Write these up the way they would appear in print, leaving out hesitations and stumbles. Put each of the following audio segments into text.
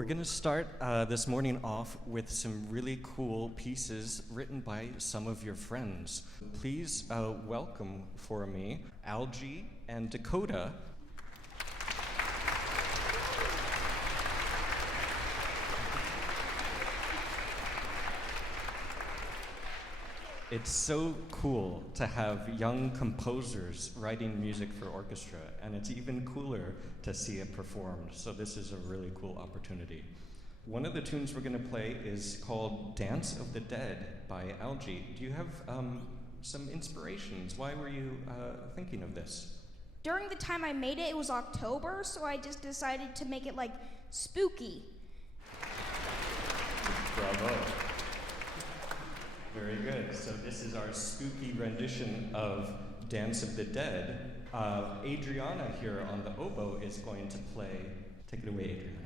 We're going to start this morning off with some really cool pieces written by some of your friends. Please welcome for me Algy and Dakota. It's so cool to have young composers writing music for orchestra, and it's even cooler to see it performed, so this is a really cool opportunity. One of the tunes we're going to play is called Dance of the Dead by Algy. Do you have some inspirations? Why were you thinking of this? During the time I made it, it was October, so I just decided to make it like spooky. Bravo. Very good. So this is our spooky rendition of Dance of the Dead. Adriana here on the oboe is going to play. Take it away, Adriana.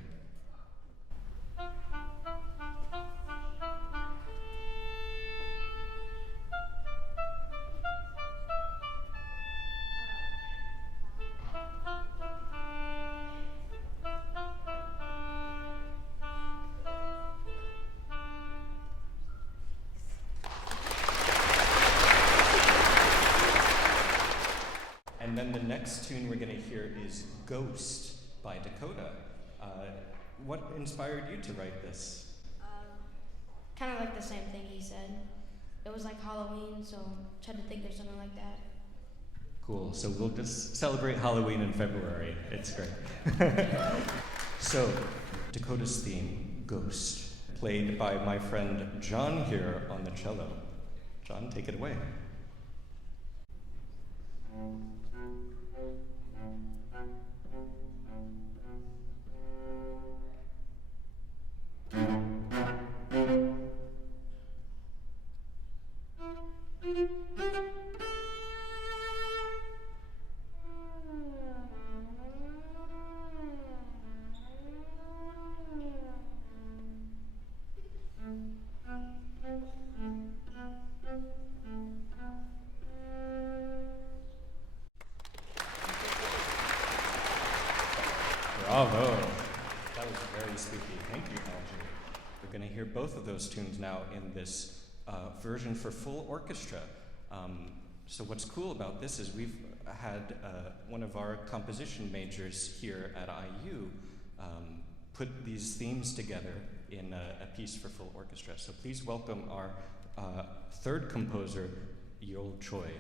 And then the next tune we're going to hear is Ghost by Dakota. What inspired you to write this? Kind of like the same thing he said. It was like Halloween, so tried to think of something like that. Cool. So we'll just celebrate Halloween in February. It's great. So, Dakota's theme, Ghost, played by my friend John here on the cello. John, take it away. Bravo. That was very spooky. Thank you, Algy. We're going to hear both of those tunes now in this version for full orchestra. So what's cool about this is we've had one of our composition majors here at IU put these themes together in a piece for full orchestra. So please welcome our third composer, Yeoul Choi.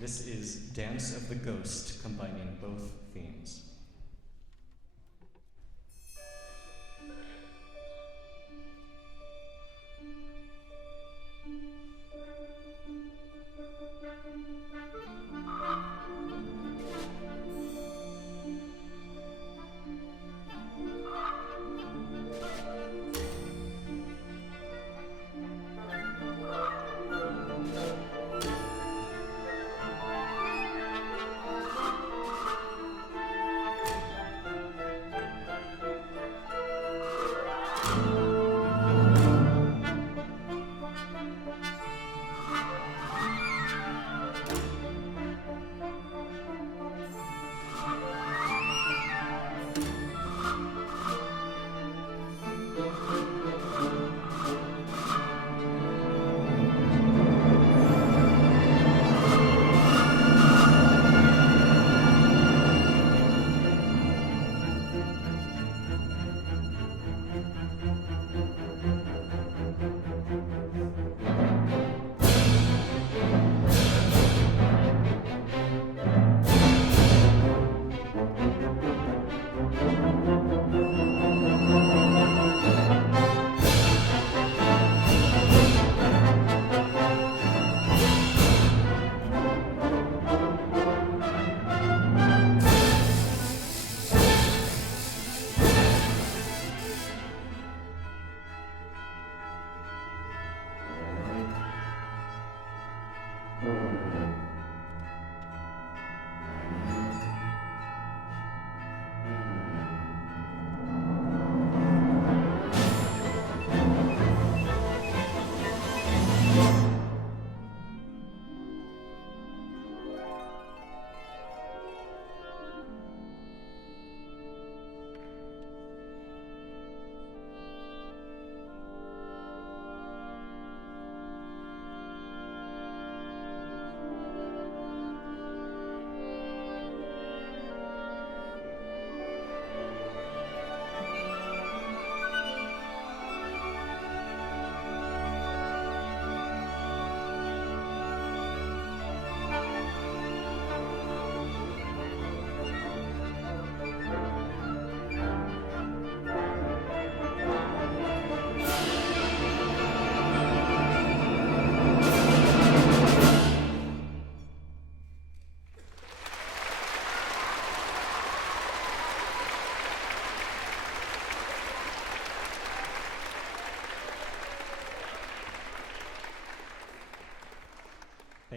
This is Dance of the Ghost, combining both themes.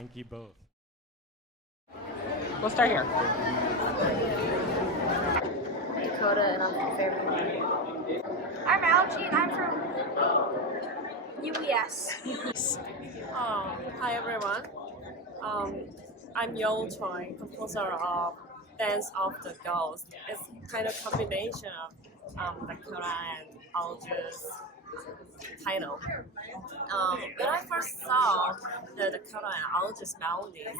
Thank you both. We'll start here. Dakota, and I'm from Fairfield. I'm Algy, and I'm from UES. Hi everyone. I'm Yeoul Choi, composer of Dance of the Ghost. It's kind of combination of Dakota and Algy's title. When I first saw the Dakota and Algy's melodies,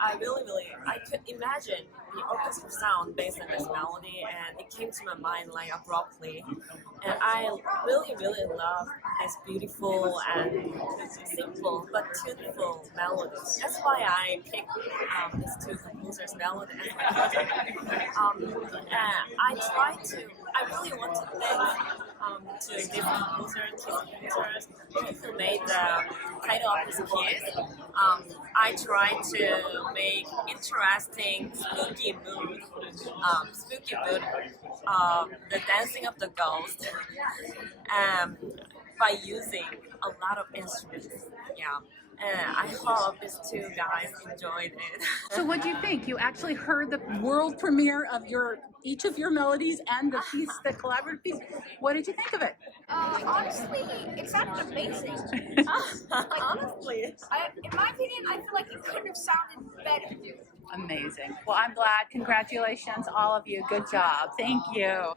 I could imagine the orchestra sound based on this melody, and it came to my mind like abruptly. And I really love this beautiful and simple but tuneful melodies. That's why I picked these two composers' melody as my project. I really want to thank to these composers who made the title of this piece. I tried to make interesting spooky mood, the dancing of the ghost, by using a lot of instruments. Yeah. And I hope these two guys enjoyed it. So what do you think? You actually heard the world premiere of each of your melodies and the piece, the collaborative piece. What did you think of it? Honestly, it sounded amazing. Honestly. In my opinion, I feel like it couldn't have sounded better. Amazing. Well, I'm glad. Congratulations, all of you. Good job. Thank you.